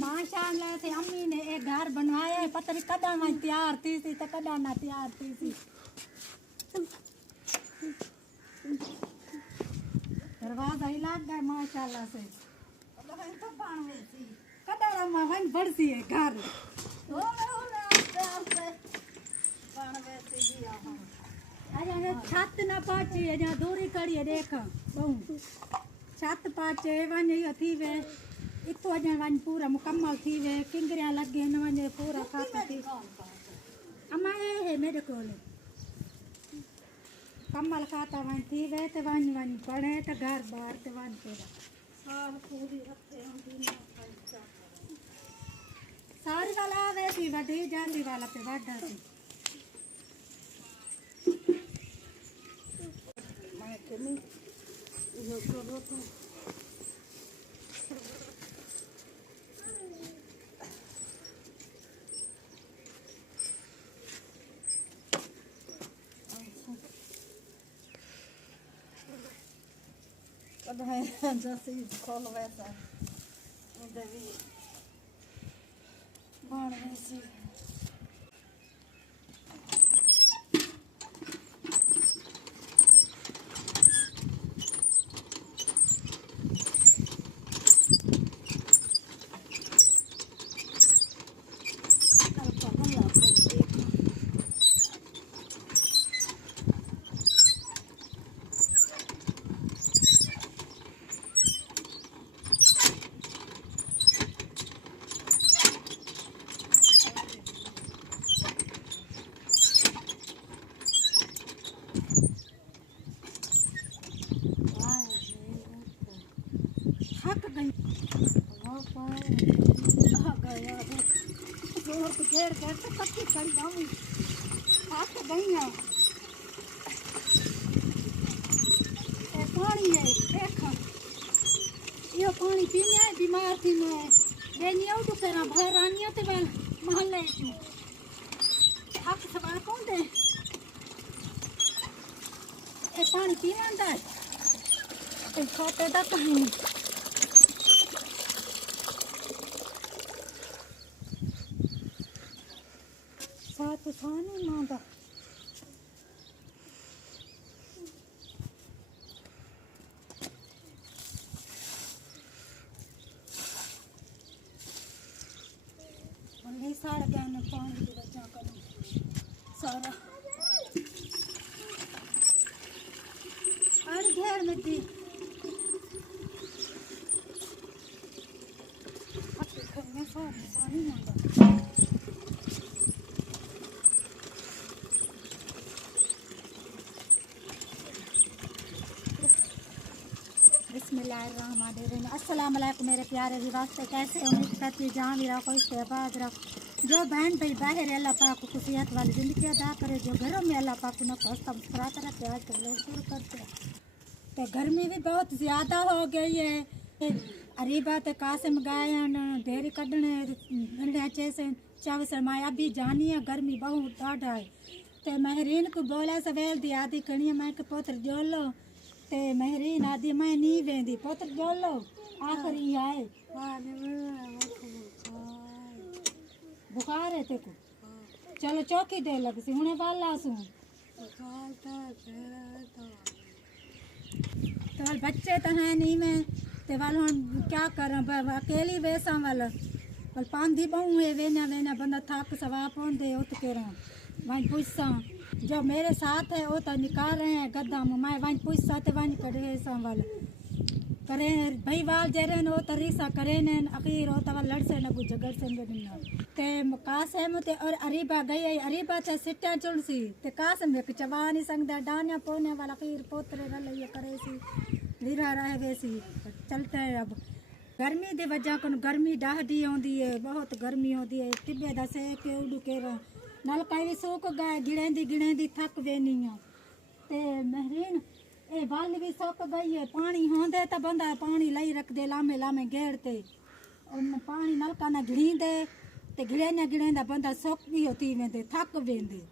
माशाअल्लाह से अम्मी ने एक घर बनवाया है, पता नहीं कदा मैं तैयार थी तो कदा ना तैयार थी। दरवाजा ही लग गया माशाअल्लाह से। कदा रमा वन बढ़सी है घर। अरे छत ना पाची है जहाँ दूरी कड़ी है देख बहु छत पाचे वन ये थी वे इतो अजन वन पूरा मुकम्मल थी वे किंगरियां लगे न वन पूरा खाता थी अम्मा ये है मेरे को कम्मल खाता वन थी वे ते वन वन पड़े ते घर बाहर ते वन पूरा साल पूरी रखे हम दिन सारी वाला वे थी वडी जाती वाला पे वाडा थी मैं केनी यो करो तो अब है जैसे खोल वैसा इधर भी बाण वैसी थक गई गया जोर तो घेर घेर तो कच्ची करी जाऊँ थक गई है पानी है देख ये पानी पीने है बीमार थी मैं बेनिया तो तेरा भर रानिया ते वाल महल्ले चू थक सवार कौन दे ये पानी पीने आंदा है छोटे दा कहीं साथ खाने मांदा सारा गहने पानी की वजह करूँ सारा हर घेर में दी में सारी पानी मांगा बिस्मिल्लाहिर्रहमानिर्रहीम अस्सलाम वालेकुम मेरे प्यारे विवास्ते कैसे उम्मीद करती हूँ जहाँ भी रहो खुश आबाद रहो जो बहन भाई बाहर अल्लाह पाक को खुशियत वाली ज़िंदगी अदा करे जो घरों में अल्लाह पाक को हंसता मुस्कुराता रहते आज तक लोग शुरू करते हैं तो गर्मी भी बहुत ज़्यादा हो गई है अरीबा तो कासिम गायन ढेरी कढ़ने से चाव सरमाया अभी जानी है गर्मी बहुत ढाढ़ा है तो महरीन को बोला सवेल दी आदि कणी मैं के पुत्र जोड़ लो ते महरीन आदि मैं नहीं वेंदी पुत्र जोड़ लो आखिरी आए बुखार है तेको चलो चौकी दे लग सी हुने वाला सू तो बच्चे तो हैं नहीं मैं ते वाल हम क्या कर अकेली वैसा वाला बल पांधी बहु है वेना वेना बंदा थक सवा पौन दे उत के रहा वहीं पूछसा जो मेरे साथ है वो तो निकाल रहे हैं गद्दा मैं वहीं पूछसा ते वहीं करे सा वाला करे भाई वाल जरे न वो तो रिसा करे न अखीर हो तो लड़ से न कुछ झगड़ से न ते कासम ते और अरीबा गई अरीबा ते सिट्टा चुनसी ते कासम एक चबा नहीं संगदा डानिया पोने वाला अखीर पोतरे रल ये करे सी वीरा रहे वैसी चलते है अब गर्मी दी वजह को गर्मी डाहदी आंदी है बहुत गर्मी होती है टिब्बे दा सेक उडू के नलका भी सूक गए गिड़ेंदी थक वेनी ते महरीन ए बाल भी सूक गई है पानी होंदे तो बंदा पानी लाई रख दे लामे लामे घेरते पानी नलका ना गिड़ी दे ते गिड़ेंदा बंदा सूक भी होती वेंदे थक वेंदे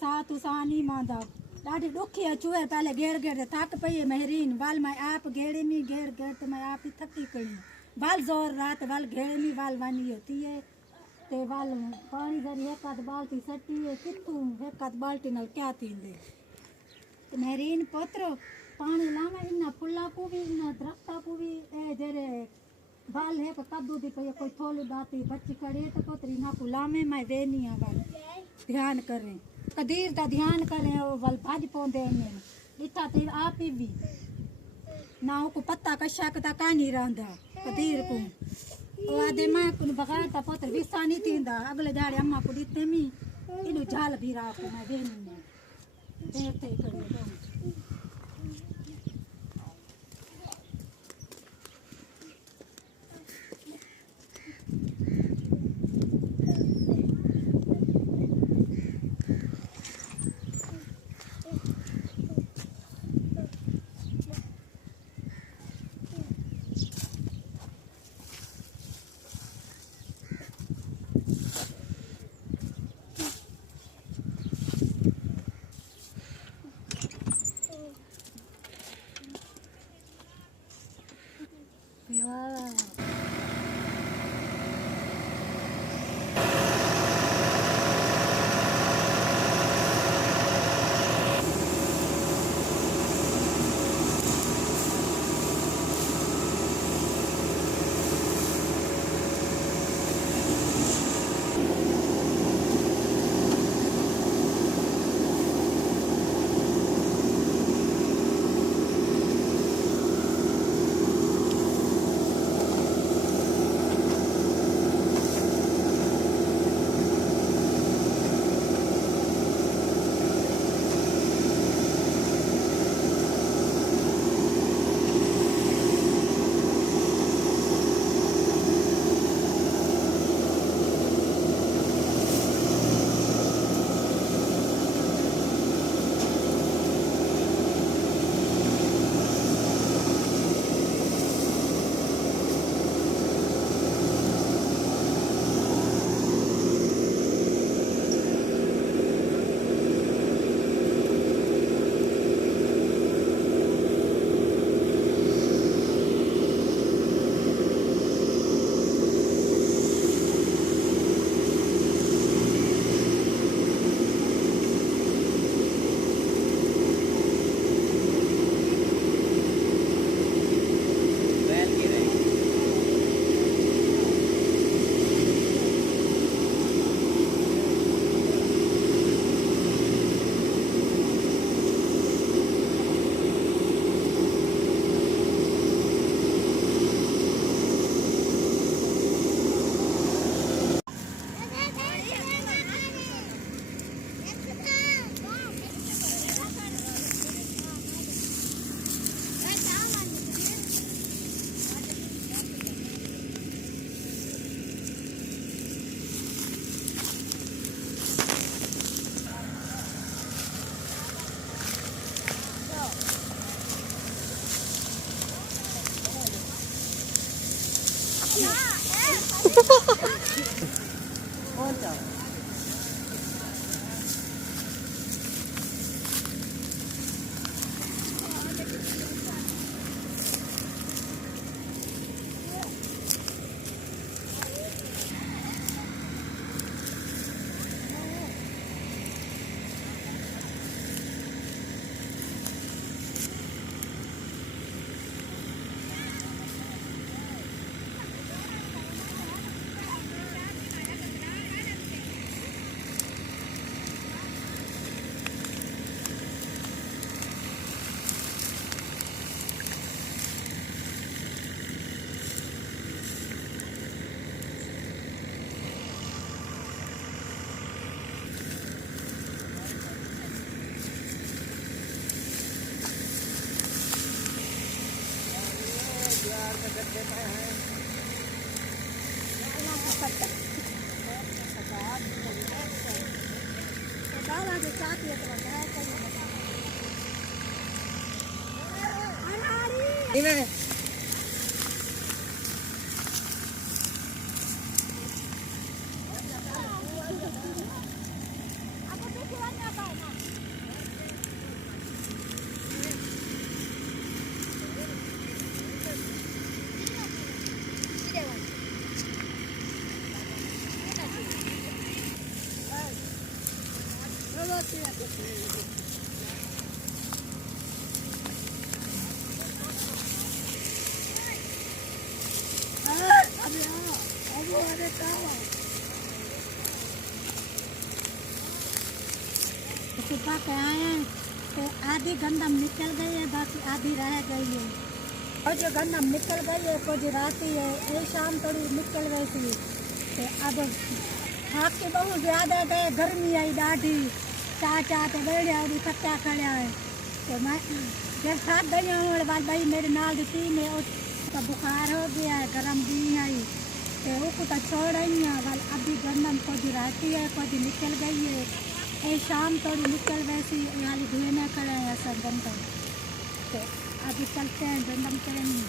साथ उसानी मांदा ॾाढी ॾुखी है चूहे पहले घेर घेर थक पई है महरीन वाल मैं आप घेरे नहीं घेर घेर तो मैं आप ही थकी कड़ी बाल जोर रात बाल घेरे में बाल वानी होती है ते बाल पानी जरी एक आध बाल्टी सटी है कितू एक आध बाल्टी नाल क्या थींदे ते मेरीन पुत्र पानी लावे इन्ना फुल्ला को भी इन्ना दरख्ता को भी ए जेरे बाल है कद्दू दी कोई थोली दाती बच्ची करे तो पुत्री ना को लावे मैं वेनी आ बाल ध्यान करें कदीर दा ध्यान करें वो बल भाज पौंदे ने इटा ते आप ही भी ना को पत्ता कशा का कहानी रहंदा कदीर को ओ आदे मां को बगाड़ ता पुत्र विसा नहीं थींदा अगले जाड़े अम्मा को दिते मी इनु झाल भी राख मैं वेनी ने देर ते करे Ini सुबह के आए हैं तो आधी गंदम निकल गई है, बाकी आधी रह गई है। और जो गंदम निकल गई है कुछ राती है, ये शाम थोड़ी निकल गई थी। तो अब थाक के बहुत ज़्यादा गए, गर्मी आई ॾाढी, चाह तो बैठा और कच्चा खड़ा है। तो मैं जब थाक गई हूँ बाल भाई मेरे नाल दी में उसका बुखार हो गया है, गर्म दी आई तो वो तो छोड़ रही है। वाल अभी गंदम कुछ रहती है, कुछ निकल गई है, ये शाम थोड़ी निकल वैसी वाली धुएं खड़े हैं सब गंदम। तो अभी चलते हैं गंदम करेंगे।